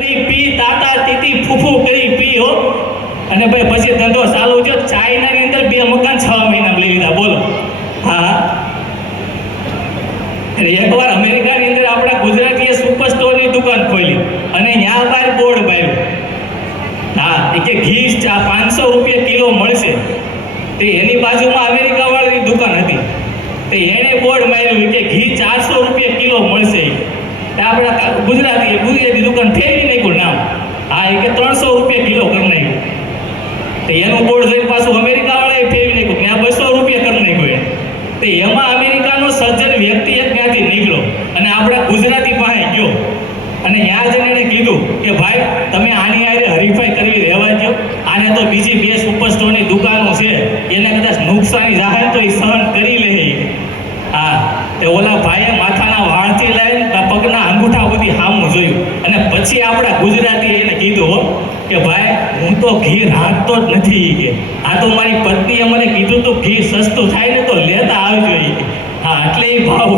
પી તાતા તીતી ફૂફુ કરી પી હો અને ભાઈ પછી ધંધો ચાલુ થયો ચાઇનાની અંદર 2 મકાન 6 મહિનામાં લઈ લીધા બોલો હા એકવાર અમેરિકાની અંદર આપણા ગુજરાતીએ સુપર સ્ટોરની દુકાન ખોલી અને ત્યાં બહાર બોર્ડ બાર્યું હા કે ઘી 500 રૂપિયા કિલો મળશે તો એની બાજુમાં અમેરિકા વાળાની દુકાન હતી તો એણે બોર્ડ માર્યું કે ઘી 400 રૂપિયા કિલો મળશે આપણા ગુજરાતી દુકાન ફેરવી નાખ્યું નામ હા એ કે 300 રૂપિયા કિલો કરી નાખ્યું તો એનું બોર્ડ જોઈને પાછું અમેરિકા વાળાએ ફેરવી નાખ્યું ત્યાં 200 રૂપિયા કરી નાખ્યું તો એમાં અમેરિકાનો સજ્જન વ્યક્તિ એક ત્યાંથી નીકળ્યો અને આપણા ગુજરાતી પાસે ગયો અને ત્યાં જઈને એણે કીધું કે ભાઈ તમે આની હારે હરીફાઈ કરી રહેવા દો આને તો બીજી 2 સુપર સ્ટોરની દુકાનો છે એને કદાચ નુકસાની જાહેર તો એ સહન કરી લે હા તે ઓલા ભાઈએ માથાના વાળથી લઈને પગના અંગૂઠા સુધી સામું જોયું અને પછી આપણા ગુજરાતી એને કીધું કે ભાઈ હું તો ઘી રાખતો જ નથી કે આ તો મારી પત્નીએ મને કીધું તો ઘી સસ્તું થાય ને તો લેતા આવજો હા એટલે એ ભાવ